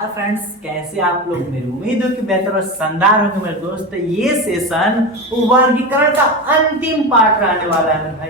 Friends, कैसे आप लोग। मेरी उम्मीद है कि बेहतर और शानदार होंगे मेरे दोस्त। ये सेशन वर्गीकरण का अंतिम पार्ट रहने वाला है मेरे भाई।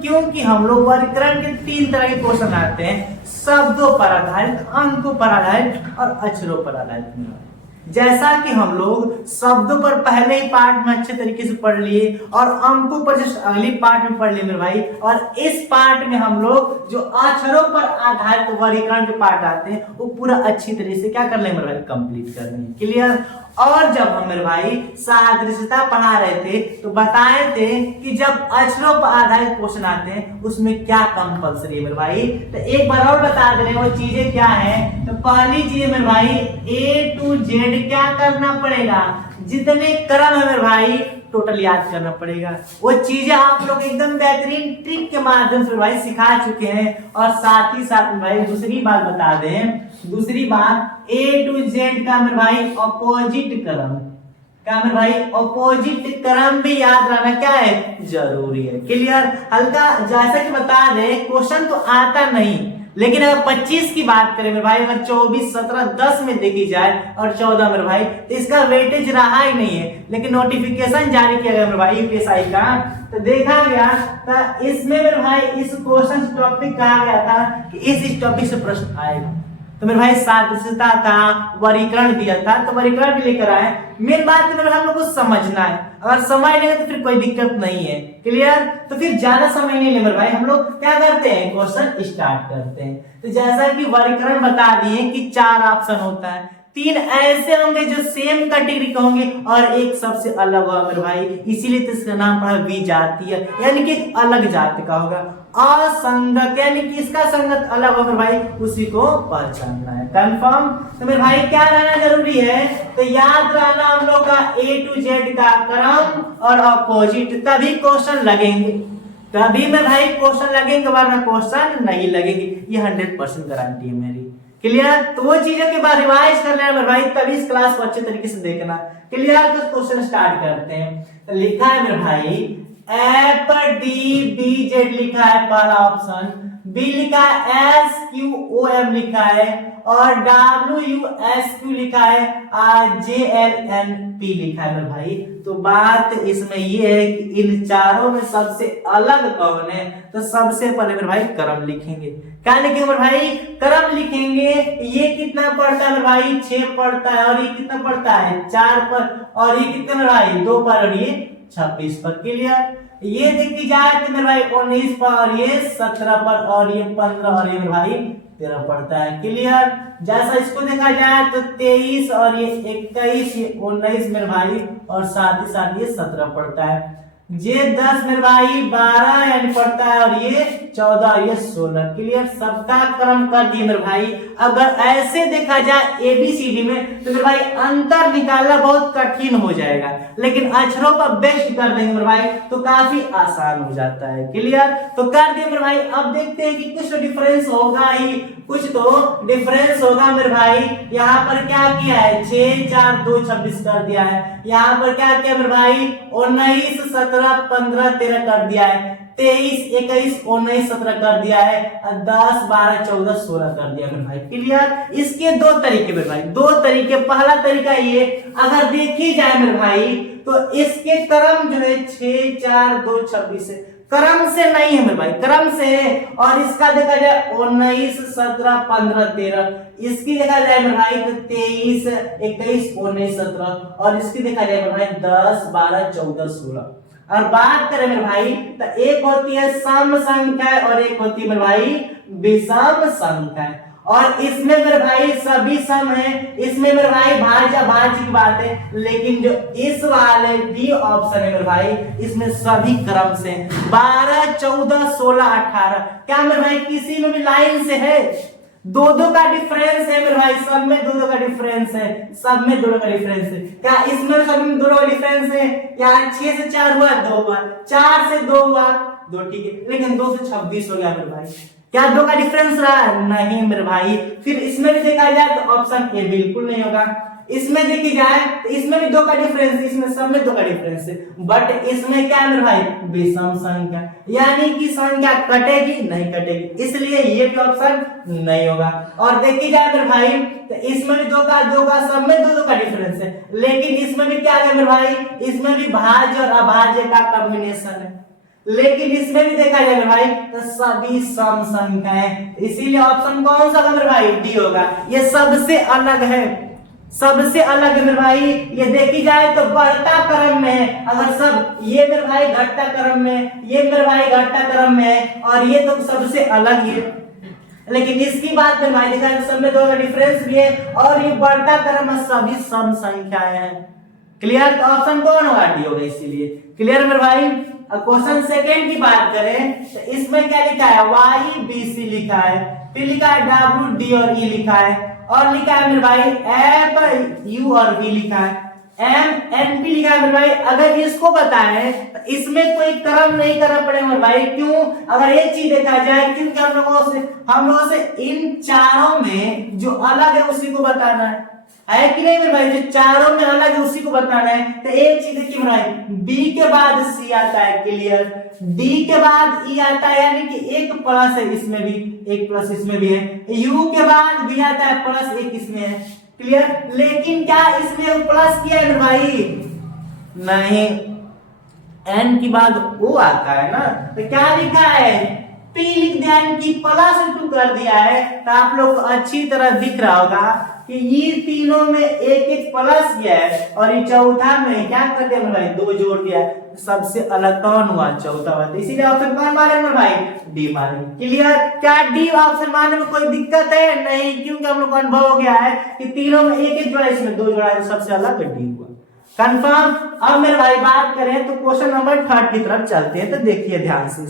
क्योंकि हम लोग वर्गीकरण के 3 तरह के क्वेश्चन आते हैं, शब्दों पर आधारित, अंकों पर आधारित और अक्षरों पर आधारित मेरे भाई। जैसा कि हम लोग शब्दों पर पहले ही पार्ट में अच्छे तरीके से पढ़ लिए और अंकों पर जस्ट अगली पार्ट में पढ़ लिए मेरे भाई, और इस पार्ट में हम लोग जो अक्षरों पर आधारित वर्गीकरण के पार्ट आते हैं वो पूरा अच्छी तरीके से क्या कर ले मेरे भाई, कंप्लीट कर लेंगे। क्लियर। और जब हम मेरे भाई सादृश्यता पढ़ा रहे थे तो बताए थे कि जब अक्षरों पर आधारित क्वेश्चन आते हैं उसमें क्या कंपलसरी है मेरे भाई। तो एक बार और बता दे रहे हैं वो चीजें क्या है। तो पहली चीज मेरे भाई A to Z क्या करना पड़ेगा, जितने क्रम है मेरे भाई टोटल याद करना पड़ेगा। वो चीजें आप लोग एकदम बेहतरीन ट्रिक के माध्यम से भाई सिखा चुके हैं। और साथ ही साथ भाई दूसरी बात बता दें, दूसरी बात A to Z का मेरे भाई अपोजिट क्रम, क्या मेरे भाई अपोजिट क्रम भी याद रहना क्या है, जरूरी है। क्लियर। हल्का जैसा कि बता दें क्वेश्चन तो आता नहीं, लेकिन अगर 25 की बात करें मेरे भाई, अगर 24, 17, 10 में देखी जाए और 14 मेरे भाई, तो इसका वेटेज रहा ही नहीं है। लेकिन नोटिफिकेशन जारी किया गया मेरे भाई यूपीएसआई का, तो देखा गया तो इसमें मेरे भाई इस क्वेश्चन टॉपिक कहा गया था कि इस टॉपिक से प्रश्न आएगा। तो मेरे भाई सादृश्यता था, वर्गीकरण दिया था, तो वर्गीकरण भी लेकर आए। मेन बात तो मेरे हम लोग को समझना है, अगर समझ लेंगे तो फिर कोई दिक्कत नहीं है। क्लियर। तो फिर ज्यादा समय नहीं ले मेरे भाई, हम लोग क्या करते हैं, क्वेश्चन स्टार्ट करते हैं। तो जैसा कि वर्गीकरण बता दिए कि 4 ऑप्शन होता है, 3 ऐसे होंगे जो सेम कैटेगरी के होंगे और एक सबसे अलग होगा मेरे भाई, इसीलिए तो इसका नाम पड़ा विजातीय, यानी कि अलग जाति का होगा। असंगत यानी कि इसका संगत अलग होगा भाई, उसी को पहचानना है। कंफर्म। तो मेरे भाई क्या रहना जरूरी है, तो याद रहना हम लोग का A to Z का क्रम और अपोजिट, तभी क्वेश्चन लगेंगे, तभी मेरे भाई क्वेश्चन लगेंगे, वरना क्वेश्चन नहीं लगेंगे। ये 100% गारंटी है मेरी। क्लियर। तो वो चीजों के बाद रिवाइज कर लेना मेरे भाई, तभी इस क्लास को अच्छे तरीके से देखना। क्लियर। तो क्वेश्चन स्टार्ट करते हैं। तो लिखा है मेरे भाई FDBZ लिखा है पहला ऑप्शन, बी लिखा है SQOM लिखा है और WUSQ लिखा है, JLNP लिखा है मेरे भाई। तो बात इसमें ये है कि इन चारों में सबसे अलग कौन है, तो सबसे पहले मेरे भाई क्रम लिखेंगे। क्या लिखेंगे मेरे भाई, क्रम लिखेंगे। ये कितना पड़ता है मेरे भाई, 6 पड़ता है, और ये कितना पड़ता है, 4 पर, और ये कितना मेरे भाई 2 पर, और ये 26 पर। क्लियर। ये देखी जाए तो मेरे भाई 19 पर, और ये 17 पर, और ये 15, और ये मेरे भाई 13 पड़ता है। क्लियर। जैसा इसको देखा जाए तो 23 और ये 21, ये 19 मेरे भाई, और साथ ही साथ ये 17 पड़ता है। ये 10 मेरे भाई 12 यानी पड़ता है, और ये 14 और ये 16। क्लियर। सबका क्रम कर दिए मेरे भाई। अगर ऐसे देखा जाए ABCD में तो मेरे भाई अंतर निकालना बहुत कठिन हो जाएगा, लेकिन अक्षरों पर बेस्ट कर देंगे मेरे भाई तो काफी आसान हो जाता है। क्लियर। तो कर दिए मेरे भाई। अब देखते हैं कि कुछ तो डिफरेंस होगा ही, कुछ तो डिफरेंस होगा मेरे भाई। यहाँ पर क्या किया है, 6, 4, 2, 26 कर दिया है। यहाँ पर क्या किया मेरे भाई, 19, 17, 15, 13 कर दिया है। 23, 21, 19, 17 कर दिया है। 10, 12, 14, 16 कर दिया मेरे भाई। क्लियर। इसके 2 तरीके मेरे भाई, 2 तरीके। पहला तरीका ये, अगर देखी जाए मेरे भाई तो इसके क्रम जो है 6, 4, 2, 26 है, क्रम से नहीं है मेरे भाई, क्रम से है। और इसका देखा जाए 19, 17, 15, 13, इसकी देखा जाए मेरे भाई तो 23, 21, 19, 17, और इसकी देखा जाए मेरे भाई 10, 12, 14, 16। और बात करें मेरे भाई तो एक होती है सम संख्या और एक होती है मेरे भाई विषम संख्या, और इसमें मेरे भाई सभी सम है, इसमें मेरे भाई भाज्य भाज्य की बात है। लेकिन जो इस वाले डी ऑप्शन है मेरे भाई, इसमें सभी क्रम से 12, 14, 16, 18, क्या मेरे भाई किसी में भी लाइन से है, 2-2 का डिफरेंस है मेरे भाई, सब में 2-2 का डिफरेंस है, सब में 2-2 का डिफरेंस है। क्या इसमें सब में 2-2 का डिफरेंस है, यार 6 से 4 हुआ 2 हुआ, 4 से 2 हुआ 2, ठीक है, लेकिन 2 से 26 हो गया मेरे भाई। क्या 2 का डिफरेंस रहा, नहीं मेरे भाई। फिर इसमें भी देखा जाए तो ऑप्शन ए बिल्कुल नहीं होगा। इसमें देखी जाए तो इसमें भी 2 का डिफरेंस, इसमें सब में 2 का डिफरेंस है, बट इसमें क्या है मेरे भाई, विषम संख्या, यानी कि संख्या कटेगी नहीं कटेगी, इसलिए ये भी ऑप्शन नहीं होगा। और देखी जाए मेरे भाई तो इसमें भी 2 का सब में 2 का डिफरेंस है, लेकिन इसमें भी क्या है मेरे भाई, इसमें भी भाज्य और अभाज्य का कॉम्बिनेशन है, लेकिन इसमें भी देखा जाए भाई तो सभी सम संख्याएं, इसीलिए ऑप्शन कौन सा होगा मेरे भाई, डी होगा। ये सबसे अलग है, सबसे अलग है मेरे भाई। ये देखी जाए तो बढ़ता क्रम में है, अगर सब ये मेरे भाई घटता क्रम में, ये मेरे भाई घटता क्रम में है, और ये तो सबसे अलग ही है। लेकिन इसकी बात मेरे भाई देखा जाए सब में 2 का डिफरेंस भी है, और ये बढ़ता क्रम में सभी सम संख्याएं हैं। क्लियर? तो ऑप्शन कौन होगा, डी होगा। इसीलिए क्लियर मेरे भाई। क्वेश्चन सेकंड की बात करें तो इसमें क्या लिखा है, वाई बी सी लिखा है, फिर लिखा है डब्ल्यू डी और ई लिखा है, और लिखा है मेरे भाई एफ यू और वी लिखा है, एम एन पी लिखा है मेरे भाई। अगर इसको बताएं तो इसमें कोई क्रम नहीं करना पड़ेगा मेरे भाई, क्यों? अगर एक चीज देखा जाए, क्योंकि हम लोगों से इन चारों में जो अलग है उसी को बताना है कि नहीं मेरे भाई, जो चारों में अलग है उसी को बताना है। तो एक चीज देखिए मेरे भाई, बी के बाद सी आता है, क्लियर, डी के बाद ई आता है, यानी कि एक प्लस है इसमें भी, एक प्लस इसमें भी है, यू के बाद बी आता है, प्लस एक इसमें है, क्लियर। लेकिन क्या इसमें प्लस किया है मेरे भाई, नहीं, एन के बाद ओ आता है ना, तो क्या लिखा है, पी लिख दिया, इनकी +2 कर दिया है। तो आप लोग को अच्छी तरह दिख रहा होगा कि ये तीनों में एक एक प्लस किया है, और ये चौथा में क्या कर दिया मेरे भाई, 2 जोड़ दिया है। सबसे अलग कौन हुआ, चौथा हुआ। इसीलिए ऑप्शन कौन मारेंगे मेरे भाई, डी मारेंगे। क्लियर? क्या डी ऑप्शन मारने में कोई दिक्कत है? नहीं, क्योंकि हम लोग को अनुभव हो गया है कि तीनों में एक एक जोड़ा, इसमें 2 जोड़ा है, तो सबसे अलग डी हुआ। कंफर्म? अब मेरे भाई बात करें तो क्वेश्चन नंबर 3 की तरफ चलते हैं। तो देखिए ध्यान से,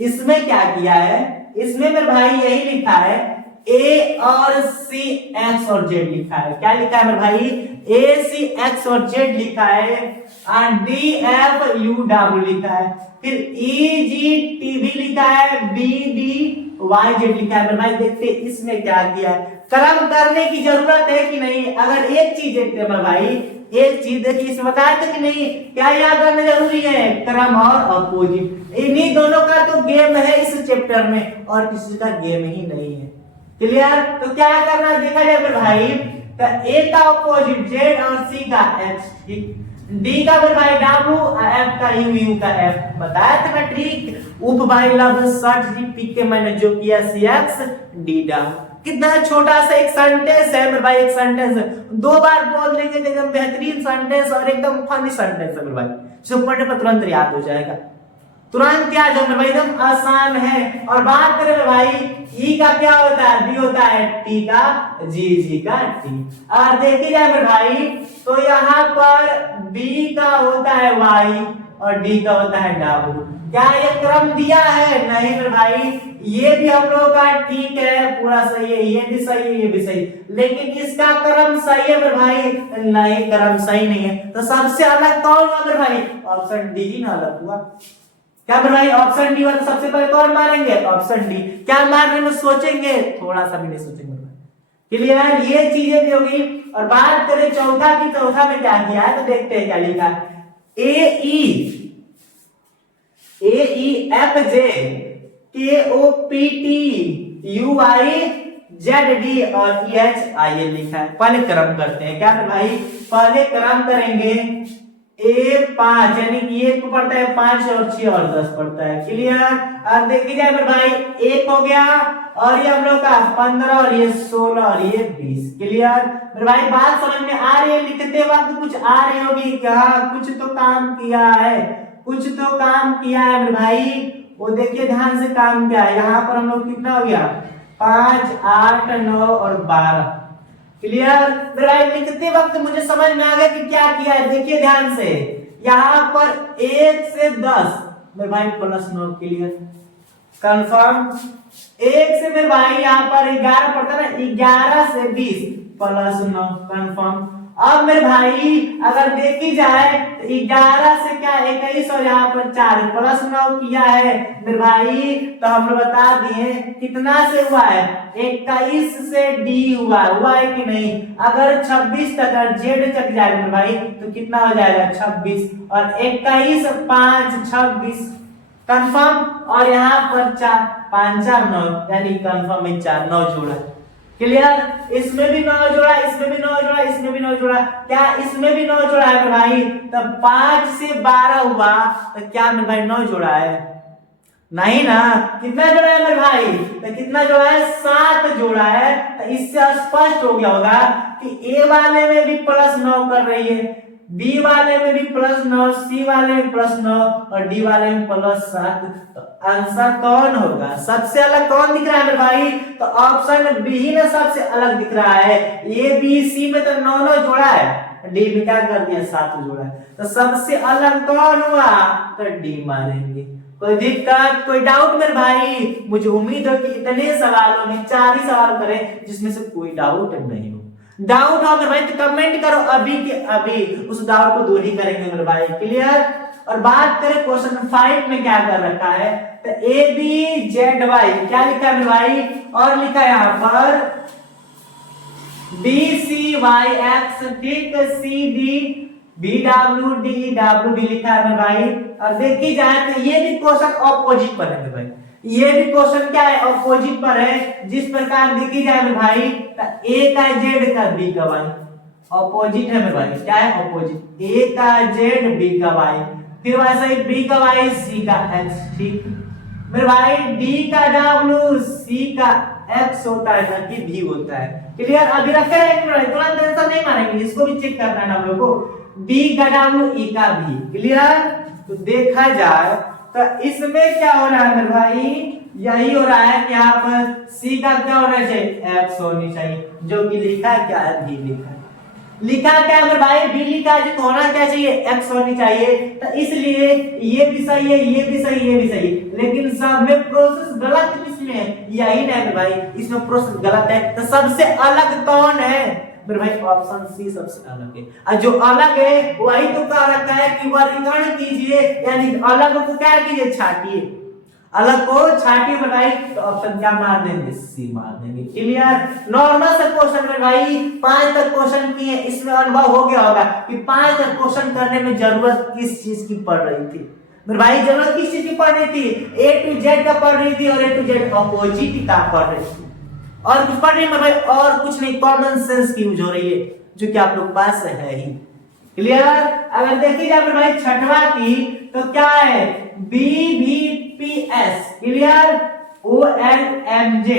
इसमें क्या किया है, इसमें मेरे भाई यही लिखा है, ए और सी एक्स और जेड लिखा है। क्या लिखा है मेरे भाई, ए सी एक्स और जेड लिखा है, और डी एफ यू डब्ल्यू लिखा है, फिर ई जी टी भी लिखा है, बी डी वाई जेड लिखा है। मेरे भाई देखते इसमें क्या किया है, क्रम करने की जरूरत है कि नहीं। अगर एक चीज देखते हैं मेरे भाई, एक चीज देखिए, इसमें बताया था कि नहीं, क्या याद रखना जरूरी है, क्रम और अपोजिट। इन्हीं दोनों का तो गेम है इस चैप्टर में, और किसी का गेम ही नहीं है। क्लियर? तो क्या करना देखा जाए मेरे भाई, तो ए का अपोजिट जेड और सी का एक्स, ठीक, डी का मेरे भाई डब्ल्यू, एफ का यू, यू का एफ। बताया था ना ट्रिक, उप भाई लव सर्च जी पी के मैंने जो किया, सी एक्स डी डब्ल्यू। कितना छोटा सा एक सेंटेंस है मेरे भाई, एक सेंटेंस है, 2 बार बोल देंगे एकदम बेहतरीन सेंटेंस और एकदम फनी सेंटेंस है मेरे भाई, जो पढ़ने पर तुरंत याद हो जाएगा, तुरंत याद हो मेरे भाई, एकदम आसान है। और बात करें मेरे भाई, ई का क्या होता है, बी होता है, टी का जी, जी का टी। और देखिए जाए मेरे भाई तो यहाँ पर बी का होता है वाई और डी का होता है डब्ल्यू। क्या ये क्रम दिया है? नहीं मेरे भाई, ये भी हम लोग का ठीक है, पूरा सही है, ये भी सही है, ये भी सही, लेकिन इसका क्रम सही है मेरे भाई, नहीं क्रम सही नहीं है। तो सबसे अलग कौन हुआ मेरे भाई, ऑप्शन डी ही ना अलग हुआ। क्या मेरे भाई, ऑप्शन डी वाला सबसे पहले कौन मारेंगे, ऑप्शन डी। क्या मारने में सोचेंगे, थोड़ा सा भी नहीं सोचेंगे। क्लियर? ये चीजें भी होगी। और बात करें चौथा की, चौथा में क्या किया है तो देखते हैं क्या लिखा है, ए ई F J K O P T U I Z D और ई एच आई एल लिखा है। पहले क्रम करते हैं। क्या भाई, पहले क्रम करेंगे, ए 5 यानी कि 1 को पढ़ता है 5 और 6 और 10 पढ़ता है। क्लियर? अब देखिए जाए मेरे भाई, 1 हो गया, और ये हम लोग का 15 और ये 16 और ये 20। क्लियर मेरे भाई? बात समझ में आ रही है? लिखते वक्त कुछ आ रही होगी क्या, कुछ तो काम किया है, कुछ तो काम किया है मेरे भाई। वो देखिए ध्यान से काम किया है। यहाँ पर हम लोग कितना हो गया, 5 8 9 और 12। क्लियर मेरे भाई? लिखते वक्त मुझे समझ में आ गया कि क्या किया है। देखिए ध्यान से, यहाँ पर 1 से 10 मेरे भाई +9। Clear confirm? 1 से मेरे भाई यहाँ पर 11 पड़ता है ना, 11 से 20 +9 कंफर्म। अब मेरे भाई अगर देखी जाए तो 11 से क्या 21 और यहाँ पर 4 प्लस 9 किया है मेरे भाई, तो हम लोग बता दिए कितना से हुआ है, 21 से डी हुआ है कि नहीं। अगर 26 तक जेड चक जाएगा मेरे भाई तो कितना हो जाएगा 26, और 21 5 26 कंफर्म, और यहाँ पर 4 5 4 9 यानी कंफर्म में 4 9 जोड़ा। क्लियर, इसमें भी 9 जोड़ा, इसमें भी 9 जोड़ा, इसमें भी 9 जोड़ा, क्या इसमें भी 9 जोड़ा है मेरे भाई, तब 5 से 12 हुआ तो क्या मेरे भाई 9 जोड़ा है, नहीं ना। कितना जोड़ा है मेरे भाई, तो कितना जोड़ा है 7 जोड़ा है। तो इससे स्पष्ट हो गया होगा कि ए वाले में भी +9 कर रही है, बी वाले में भी +9, सी वाले में +9 और डी वाले में +7। तो आंसर कौन होगा, सबसे अलग कौन दिख रहा है मेरे भाई, तो ऑप्शन बी ही ना सबसे अलग दिख रहा है। ए बी सी में तो 9 जोड़ा है, डी में क्या कर दिया 7 जोड़ा है, तो सबसे अलग कौन हुआ, तो डी मारेंगे। कोई दिक्कत, कोई डाउट मेरे भाई, मुझे उम्मीद है कि इतने सवालों में 4 ही सवाल करें जिसमें से कोई डाउट नहीं हो। डाउट हो मेरे भाई तो कमेंट करो अभी के अभी, उस डाउट को दूर ही करेंगे मेरे भाई। क्लियर, और बात करें क्वेश्चन 5 में क्या कर रखा है, तो ए बी जेड वाई क्या लिखा है मेरे भाई, और लिखा है यहाँ पर डी सी वाई एक्स, ठीक, C D B W D W D लिखा है मेरे भाई। और देखी जाए तो ये भी क्वेश्चन ऑपोजिट पर है मेरे भाई, ये भी क्वेश्चन क्या है ऑपोजिट पर है। जिस प्रकार देखी जाए मेरे भाई, तो ए का जेड का बी का वाई ऑपोजिट है मेरे भाई, क्या है ऑपोजिट, ए का जेड बी का वाई, फिर वैसे ही बी का वाई सी का एक्स, ठीक मेरे भाई, डी का डब्ल्यू सी का एक्स होता है ना कि भी होता है। क्लियर, अभी रखे रहेंगे थोड़ा टेंशन नहीं मारेंगे, इसको भी चेक करना है हम लोग को, बी का डब्ल्यू ई का भी। क्लियर, तो देखा जाए तो इसमें क्या हो रहा है मेरे भाई, यही हो रहा है कि यहाँ पर सी का क्या होना चाहिए, एक्स होनी चाहिए, जो कि लिखा क्या है, भी लिखा है। लिखा क्या है मेरे भाई, बी लिखा है, जो होना क्या चाहिए, एक्स होनी चाहिए। तो इसलिए ये भी सही है, ये भी सही, ये भी सही, लेकिन सब में प्रोसेस गलत किसमें है, यही ना मेरे भाई, इसमें प्रोसेस गलत है। तो सबसे अलग कौन है मेरे भाई, ऑप्शन सी सबसे अलग है। और जो अलग है वही तो कह रखा है कि वर्गीकरण कीजिए, यानी अलग को क्या कीजिए, छाटिए, अलग को छाटिए बताइए, तो ऑप्शन क्या मार देंगे, सी मार देंगे। क्लियर, नॉर्मल से क्वेश्चन में भाई 5 तक क्वेश्चन किए, इसमें अनुभव हो गया होगा कि 5 तक क्वेश्चन करने में जरूरत किस चीज की पड़ रही थी मेरे भाई, जरूरत किस चीज की पड़ रही थी, ए टू जेड का पड़ रही थी, और ए टू जेड अपोजिट का पड़ रही थी, और कुछ पढ़ रही है भाई, और कुछ नहीं, कॉमन सेंस की यूज हो रही है, जो कि आप लोग पास है ही। क्लियर, अगर देखी जाए भाई छठवा की, तो क्या है, B B P S, clear, O L M J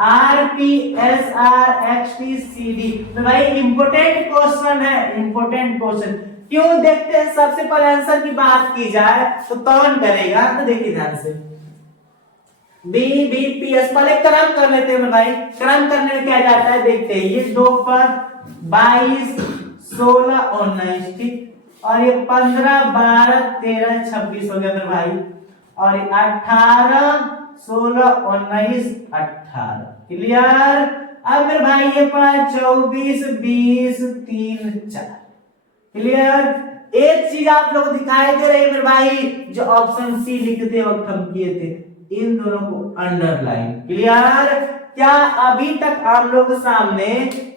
R P S R X T C D. तो भाई इंपोर्टेंट क्वेश्चन है, इंपोर्टेंट क्वेश्चन क्यों, देखते हैं सबसे पहले आंसर की बात की जाए तो कौन करेगा, तो देखिए ध्यान से, बी बी पी एस, पहले क्रम कर लेते हैं भाई, क्रम करने में क्या जाता है देखते हैं, ये 2 पर 22 16 19, ठीक, और ये 15 12 13 26 हो गया मेरे भाई, और ये 18 16 19 18। क्लियर, अब मेरे भाई ये 5 24 20 3 4। क्लियर, एक चीज आप लोग दिखाई दे रही है मेरे भाई, जो ऑप्शन सी लिखते वक्त हम किए थे, इन दोनों को अंडरलाइन। क्लियर, क्या अभी तक हम लोग के सामने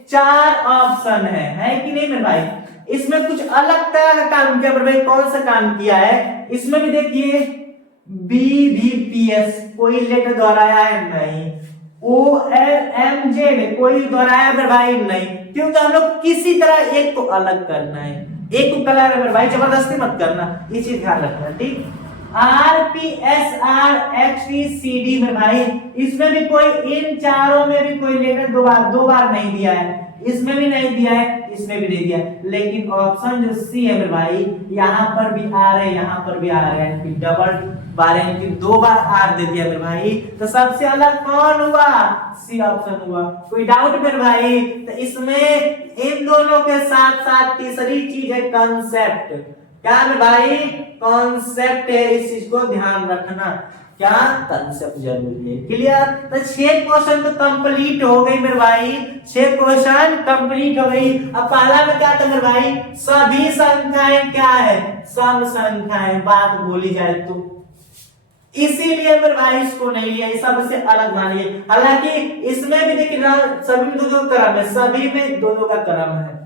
4 ऑप्शन है कि नहीं मेरे भाई, इसमें कुछ अलग तरह का काम किया मेरे भाई, कौन सा काम किया है, इसमें भी देखिए बी भी पी एस कोई लेटर दोहराया है नहीं, ओ एल एम जेड कोई दोहराया मेरे भाई नहीं, क्योंकि हम लोग किसी तरह एक को अलग करना है, एक को कलर मेरे भाई, जबरदस्ती मत करना, ये चीज ध्यान रखना, ठीक। R P S R X T C D में भाई, इसमें भी कोई, इन चारों में भी कोई लेटर दो बार नहीं दिया है, इसमें भी नहीं दिया है, इसमें भी नहीं दिया है, लेकिन ऑप्शन जो सी है मेरे भाई, यहाँ पर भी आ रहे, यहाँ पर भी आ रहे हैं, डबल बार यानी कि 2 बार आर दे दिया मेरे भाई, तो सबसे अलग कौन हुआ, सी ऑप्शन हुआ। कोई डाउट मेरे भाई, तो इसमें इन दोनों के साथ साथ तीसरी चीज है कंसेप्ट, क्या मेरे भाई, कॉन्सेप्ट है, इस चीज को ध्यान रखना। क्या कंसेप्ट जरूरी है। क्लियर? तो 6 क्वेश्चन तो कंप्लीट हो गई मेरे भाई, 6 क्वेश्चन कंप्लीट हो गई। अब पहला में क्या था मेरे भाई, सभी संख्याएं क्या है, सम संख्याएं, बात बोली जाए तो इसीलिए मेरे भाई इसको नहीं लिया, इस सबसे अलग मानिए। हालांकि इसमें भी देखिए सभी में दो क्रम है, सभी में दो का क्रम है,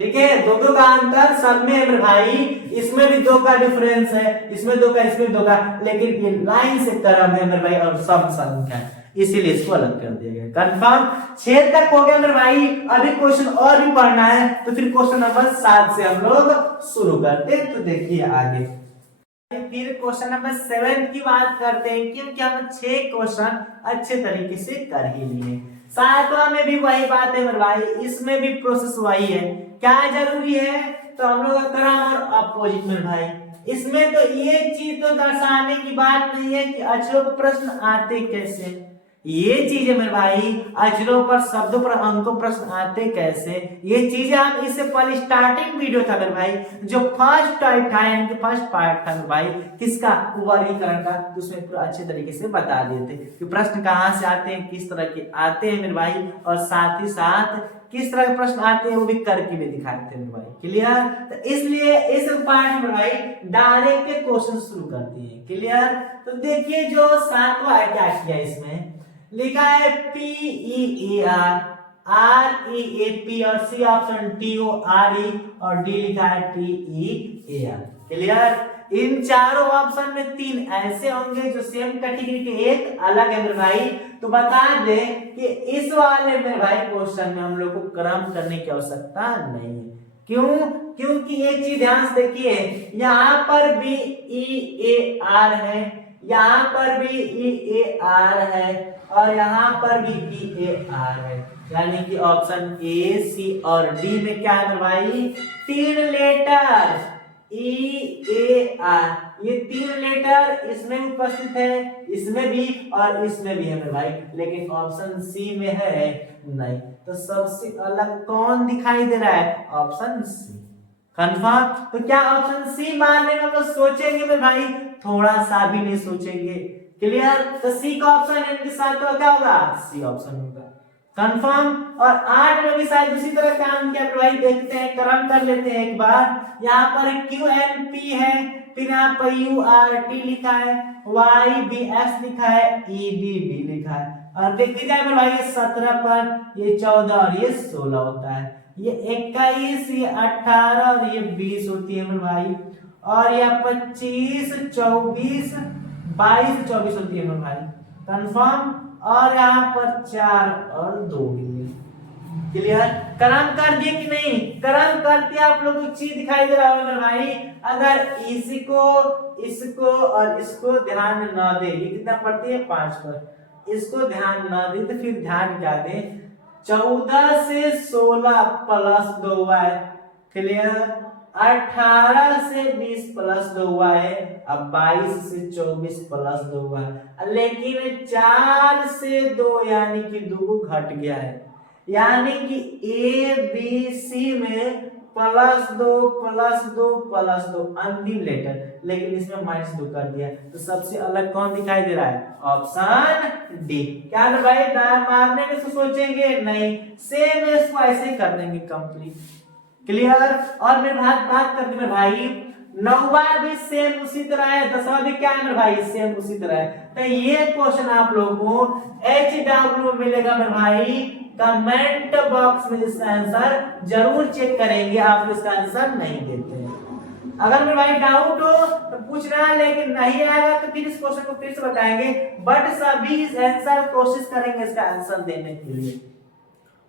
ठीक है, दो का अंतर सब में है मेरे भाई, इसमें भी 2 का डिफरेंस है, इसमें 2 का इसमें 2 का, लेकिन ये लाइन से क्रम है मेरे भाई और सब संख्या है, इसीलिए इसको अलग कर दिया गया। कंफर्म? 6 तक हो गया मेरे भाई, अभी क्वेश्चन और भी पढ़ना है, तो फिर क्वेश्चन नंबर 7 से हम लोग शुरू करते हैं। तो देखिए आगे फिर क्वेश्चन नंबर 7 की बात करते हैं, क्योंकि हम 6 क्वेश्चन अच्छे तरीके से कर ही लिए। 7वां में भी वही बात है मेरे भाई, इसमें भी प्रोसेस वही है। क्या जरूरी है, तो हम लोग का क्रम और अपोजिट मेरे भाई, इसमें तो ये चीज तो दर्शाने की बात नहीं है कि अक्षरों पर प्रश्न आते कैसे, ये चीज है मेरे भाई, अक्षरों पर शब्दों पर अंकों प्रश्न आते कैसे, ये चीजें हम इससे पहले स्टार्टिंग वीडियो था मेरे भाई, जो फर्स्ट टाइप था यानी कि फर्स्ट पार्ट था मेरे भाई, किसका, वर्गीकरण का, तो उसमें पूरा अच्छे तरीके से बता दिए थे कि प्रश्न कहाँ से आते हैं, किस तरह के आते हैं मेरे भाई, और साथ ही साथ किस तरह के प्रश्न आते हैं वो भी करके भी दिखाए थे मेरे भाई। क्लियर? तो इसलिए इस पार्ट में भाई डायरेक्ट क्वेश्चन शुरू करते हैं। क्लियर? तो देखिए जो 7वां है, क्या किया इसमें लिखा है PEAR, REAP और C ऑप्शन TORE और D लिखा है TEAR। क्लियर? इन चारों ऑप्शन में 3 ऐसे होंगे जो सेम कैटेगरी के, एक अलग है मेरे भाई। तो बता दे कि इस वाले मेरे भाई क्वेश्चन में हम लोग को क्रम करने की आवश्यकता नहीं है। क्यों? क्योंकि एक चीज ध्यान से देखिए, यहाँ पर भी EAR है, यहाँ पर भी EAR है और यहाँ पर भी EAR है, यानी कि ऑप्शन A, C और D में क्या है मेरे भाई, 3 लेटर EAR, ये 3 लेटर इसमें उपस्थित है, इसमें भी और इसमें भी है मेरे भाई, लेकिन ऑप्शन C में है नहीं। तो सबसे अलग कौन दिखाई दे रहा है, ऑप्शन C। कंफर्म? तो क्या ऑप्शन C मारने में हम लोग सोचेंगे मेरे भाई, थोड़ा सा भी नहीं सोचेंगे। क्लियर? तो C का ऑप्शन इनके साथ तो क्या होगा, C ऑप्शन होगा। कंफर्म? और 8 में भी शायद उसी तरह काम किया मेरे भाई, देखते हैं, क्रम कर लेते हैं एक बार। यहाँ पर QNP है, फिर यहाँ पर URT लिखा है, YBS लिखा है, EDB लिखा है, और देखिए जाए मेरे भाई ये 17 पर, ये 14 और ये 16 होता है, ये 21, ये 18 और ये 20 होती है मेरे भाई, और ये 25, 24, 22, 24 होती है मेरे भाई। कंफर्म? और यहाँ पर 4 और 2 ही है। क्लियर? क्रम कर दिए कि नहीं? क्रम करते आप लोगों को चीज दिखाई दे रहा होगा मेरे भाई, अगर इसको और इसको ध्यान न दे, ये कितना पड़ती है 5 पर, इसको ध्यान न दे तो फिर ध्यान क्या दे, 14 से 16 प्लस 2 हुआ है। क्लियर? 18 से 20 प्लस 2 हुआ है, अब 22 से 24 प्लस 2 हुआ है, लेकिन 4 से 2 यानी कि 2 घट गया है, यानी कि ABC में +2 +2 +2 अंतिम लेटर, लेकिन इसमें -2 कर दिया, तो सबसे अलग कौन दिखाई दे रहा है, ऑप्शन डी। क्या ना भाई मारने में से सोचेंगे नहीं, सेम इसको ऐसे कर देंगे कंप्लीट। क्लियर? और मेरे बात करते मेरे भाई, 9वां भी सेम उसी तरह है, 10वां भी क्या है मेरे भाई, सेम उसी तरह है। तो ये क्वेश्चन आप लोगों को HW मिलेगा मेरे भाई, कमेंट बॉक्स में इसका आंसर जरूर चेक करेंगे, आप इसका आंसर नहीं देते हैं। अगर मेरे भाई डाउट हो तो पूछना, लेकिन नहीं आएगा तो फिर इस क्वेश्चन को फिर से बताएंगे, बट सभी इस आंसर कोशिश करेंगे इसका आंसर देने के लिए।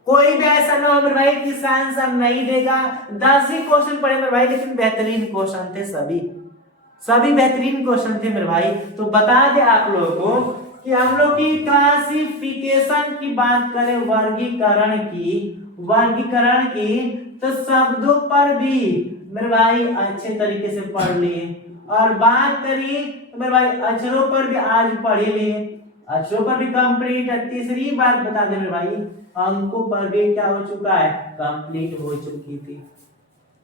कोई भी ऐसा ना हो मेरे भाई कि इसका आंसर नहीं देगा। 10 ही क्वेश्चन पढ़े मेरे भाई, लेकिन बेहतरीन क्वेश्चन थे, सभी बेहतरीन क्वेश्चन थे मेरे भाई। तो बता दे आप लोगों को कि हम लोग की क्लासिफिकेशन की बात करें, वर्गीकरण की, तो शब्दों पर भी मेरे भाई अच्छे तरीके से पढ़ लिए, और बात करी तो मेरे भाई अक्षरों पर भी आज पढ़ लिए, अक्षरों पर भी कंप्लीट है। तीसरी बात बता दे मेरे भाई, अंकों पर भी क्या हो चुका है, कंप्लीट हो चुकी थी।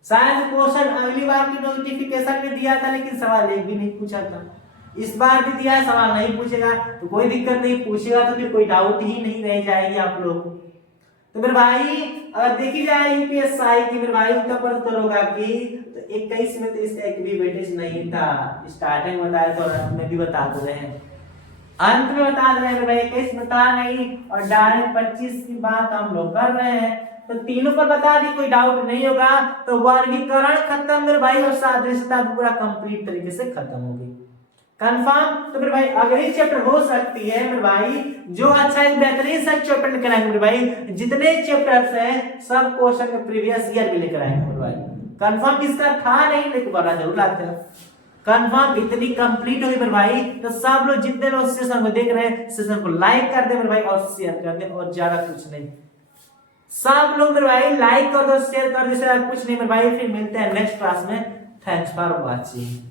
शायद क्वेश्चन अगली बार की नोटिफिकेशन में दिया था, लेकिन सवाल एक भी नहीं पूछा था। इस बार भी दिया है, सवाल नहीं पूछेगा तो कोई दिक्कत नहीं, पूछेगा तो फिर कोई डाउट ही नहीं रह जाएगी आप लोग को। तो मेरे भाई अगर देखी जाए यूपीएसआई की मेरे भाई उसका प्रश्न होगा कि तो 21 में तो इसका एक भी वेटेज नहीं था, स्टार्टिंग में बताया तो अंत में भी बता दे रहे हैं, अंत में बता दे रहे हैं मेरे भाई, 21 बता नहीं और डायरेक्ट 25 की बात हम लोग कर रहे हैं। तो तीनों पर बता दी, कोई डाउट नहीं होगा। तो वर्गीकरण खत्म मेरे भाई और सादृश्यता पूरा कंप्लीट तरीके से खत्म होगी, कंफर्म। तो मेरे भाई अगली चैप्टर हो सकती है मेरे भाई जो अच्छा एक बेहतरीन सा चैप्टर लेकर आएंगे मेरे भाई, जितने चैप्टर्स हैं सब क्वेश्चन प्रीवियस ईयर भी लेकर आएंगे मेरे भाई, कंफर्म किसका था नहीं लेकिन बड़ा जरूर लाते हैं, कंफर्म इतनी कंप्लीट होगी मेरे भाई। तो सब लोग जितने लोग सेशन को देख रहे हैं सेशन को लाइक कर दे मेरे भाई और शेयर कर दे, और ज्यादा कुछ नहीं, सब लोग मेरे भाई लाइक कर दो शेयर कर दो, कुछ नहीं मेरे भाई। फिर मिलते हैं नेक्स्ट क्लास में, थैंक्स फॉर वॉचिंग।